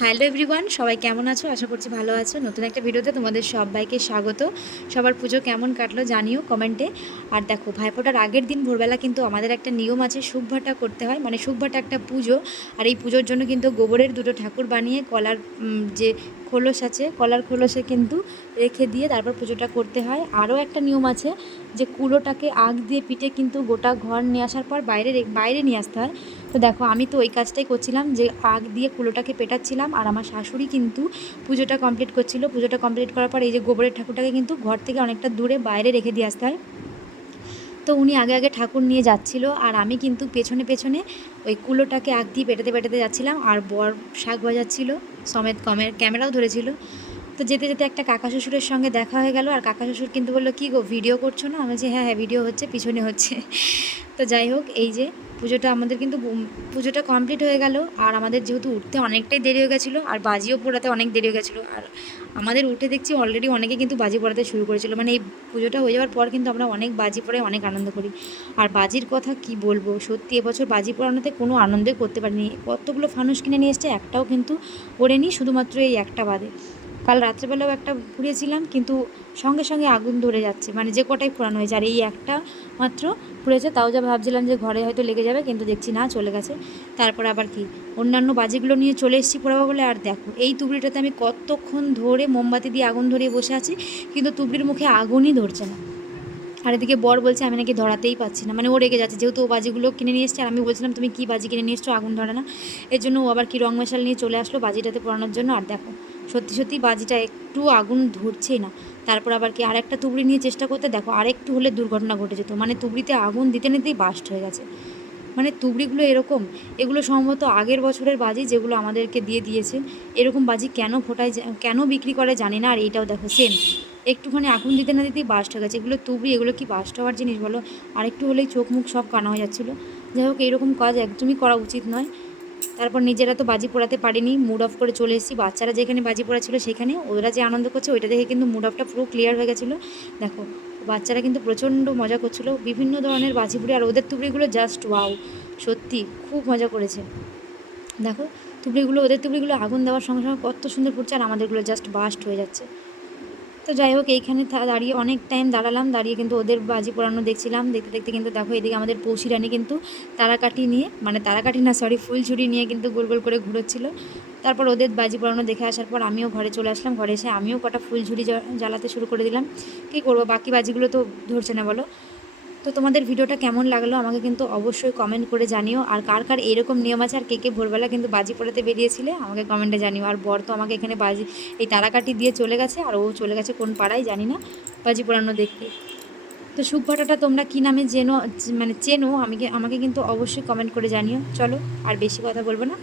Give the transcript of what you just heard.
Hello everyone, সবাই কেমন আছো? আশা করছি ভালো আছো। নতুন একটা ভিডিওতে তোমাদের সবাইকে স্বাগত। সবার পুজো কেমন কাটলো জানিও কমেন্টে। আর দেখো, ভাইফোঁটার আগের দিন ভোরবেলা কিন্তু আমাদের একটা নিয়ম আছে শুভভাটা করতে হয়। মানে শুভভাটা একটা পুজো। আর এই পুজোর জন্য কিন্তু গোবরের দুটো ঠাকুর বানিয়ে, কলার যে খোলস আছে, কলার খোলসে কিন্তু রেখে দিয়ে তারপর পুজোটা করতে হয়। আরও একটা নিয়ম আছে যে কুলোটাকে আগ দিয়ে পিঠে কিন্তু গোটা ঘর নিয়ে আসার পর বাইরে বাইরে নিয়ে আসতে হয়। তো দেখো, আমি তো ওই কাজটাই করছিলাম যে আগ দিয়ে কুলোটাকে পেটাচ্ছিলাম আর আমার শাশুড়ি কিন্তু পুজোটা কমপ্লিট করছিল। পুজোটা কমপ্লিট করার পর এই যে গোবরের ঠাকুরটাকে কিন্তু ঘর থেকে অনেকটা দূরে বাইরে রেখে দিয়ে আসতে হয়। তো উনি আগে আগে ঠাকুর নিয়ে যাচ্ছিল আর আমি কিন্তু পেছনে পেছনে ওই কুলোটাকে আগ দিয়ে পেটাতে পেটাতে যাচ্ছিলাম আর বর শাক বাজাচ্ছিল সমেত কমের ক্যামেরাও ধরেছিল। তো যেতে যেতে একটা কাকা শ্বশুরের সঙ্গে দেখা হয়ে গেল। আর কাকা শ্বশুর কিন্তু বলল, কী গো ভিডিও করছ না? আমি বলছি হ্যাঁ হ্যাঁ ভিডিও হচ্ছে, পিছনে হচ্ছে। তো যাই হোক, এই যে পুজোটা আমাদের কিন্তু পুজোটা কমপ্লিট হয়ে গেল। আর আমাদের যেহেতু উঠতে অনেকটাই দেরি হয়ে গেছিল, আর বাজিও পোড়াতে অনেক দেরি হয়ে গেছিল। আর আমাদের উঠে দেখছি অলরেডি অনেকে কিন্তু বাজি পড়াতে শুরু করেছিল। মানে এই পুজোটা হয়ে যাওয়ার পর কিন্তু আমরা অনেক বাজি পড়ে অনেক আনন্দ করি। আর বাজির কথা কি বলব? সত্যি এবছর বাজি পোড়ানোতে কোনো আনন্দই করতে পারিনি। কতগুলো ফানুস কিনে নিয়ে এসছে, একটাও কিন্তু ওড়েনি শুধুমাত্র এই একটা বাদে। কাল রাত্রেবেলাও একটা পুড়িয়েছিলাম কিন্তু সঙ্গে সঙ্গে আগুন ধরে যাচ্ছে। মানে যে কটাই পোড়ানো হয়েছে, আর এই একটা মাত্র পুড়েছে, তাও যা ভাবছিলাম যে ঘরে হয়তো লেগে যাবে, কিন্তু দেখছি না, চলে গেছে। তারপর আবার কি? অন্যান্য বাজিগুলো নিয়ে চলে এসেছি পোড়াবো বলে, আর দেখো, এই তুবড়িটাতে আমি কতক্ষণ ধরে মোমবাতি দিয়ে আগুন ধরিয়ে বসে আছি, কিন্তু তুবড়ির মুখে আগুনই ধরছে না। আর এদিকে বর বলছে, আমি নাকি ধরাতেই পাচ্ছি না। মানে ও রেগে যাচ্ছে, যেহেতু ও বাজিগুলো কিনে নিয়ে এসছে, আর আমি বলছিলাম, তুমি কী বাজি কিনে নিয়ে এসছো? আগুন ধরে না। এর জন্য ও আবার কি রং মশাল নিয়ে চলে আসলো বাজিটাতে পোড়ানোর জন্য, আর দেখো সত্যি সত্যি বাজিটা একটু আগুন ধরছেই না। তারপর আবার কি আরেকটা তুবড়ি নিয়ে চেষ্টা করতে, দেখো আরেকটু হলে দুর্ঘটনা ঘটে যেত। মানে তুবড়িতে আগুন দিতে নিতেই বাস্ট হয়ে গেছে। মানে তুবড়িগুলো এরকম, এগুলো সম্ভবত আগের বছরের বাজি যেগুলো আমাদেরকে দিয়ে দিয়েছে এরকম বাজি কেন ফোটায় কেন বিক্রি করে জানি না। আর এইটাও দেখো সেম একটুখানি আগুন দিতে না দিতেই বাস্ট হয়ে গেছে। এগুলো তুবড়ি, এগুলো কি বাস্ট হওয়ার জিনিস বলো? আরেকটু হলেই চোখ মুখ সব কানা হয়ে যাচ্ছিল। যাই হোক, এইরকম কাজ একদমই করা উচিত নয়। তারপর নিজেরা তো বাজি পোড়াতে পারিনি মুড অফ করে চলে এসেছি। বাচ্চারা যেখানে বাজি পোড়াচ্ছিল সেখানে, ওরা যে আনন্দ করছে ওইটা দেখে কিন্তু মুড অফটা পুরো ক্লিয়ার হয়ে গেছিল। দেখো, বাচ্চারা কিন্তু প্রচণ্ড মজা করছিল। বিভিন্ন ধরনের বাজি পুড়ি, আর ওদের তুবড়িগুলো জাস্ট ওয়াও সত্যি খুব মজা করেছে। দেখো, তুবড়িগুলো, ওদের তুবড়িগুলো আগুন দেওয়ার সঙ্গে সঙ্গে কত সুন্দর পড়ছে, আর আমাদেরগুলো জাস্ট বাস্ট হয়ে যাচ্ছে। তো যাই হোক, এইখানে দাঁড়িয়ে অনেক টাইম দাঁড়ালাম। দাঁড়িয়ে কিন্তু ওদের বাজি পোড়ানো দেখছিলাম। দেখতে দেখতে কিন্তু দেখো, এদিকে আমাদের পৌষি রানী কিন্তু তারাকাঠি নিয়ে মানে তারাকাঠি না সরি ফুল ছুরি নিয়ে কিন্তু গোল গোল করে ঘুরোচ্ছিল। তারপর ওদের বাজি পোড়ানো দেখে আসার পর আমিও ঘরে চলে আসলাম। ঘরে এসে আমিও কটা ফুল ঝুড়ি জ্বালাতে শুরু করে দিলাম। কী করব? বাকি বাজিগুলো তো ধরছে না বলো। তো তোমাদের ভিডিওটা কেমন লাগল আমাকে কিন্তু অবশ্যই কমেন্ট করে জানিও। আর কার কার এরকম নিয়ম আছে আর কে কে ভোরবেলা কিন্তু বাজি পড়াতে বেরিয়েছিলে, আমাকে কমেন্টে জানিও। আর বর তো আমাকে এখানে বাজি, এই তারাকাটি দিয়ে চলে গেছে, আর ও চলে গেছে কোন পাড়ায় জানি না, বাজি পোড়ানো দেখতে। তো সুখভাটাটা তোমরা কী নামে জেনো মানে চেনো আমি আমাকে কিন্তু অবশ্যই কমেন্ট করে জানিও। চলো, আর বেশি কথা বলব না।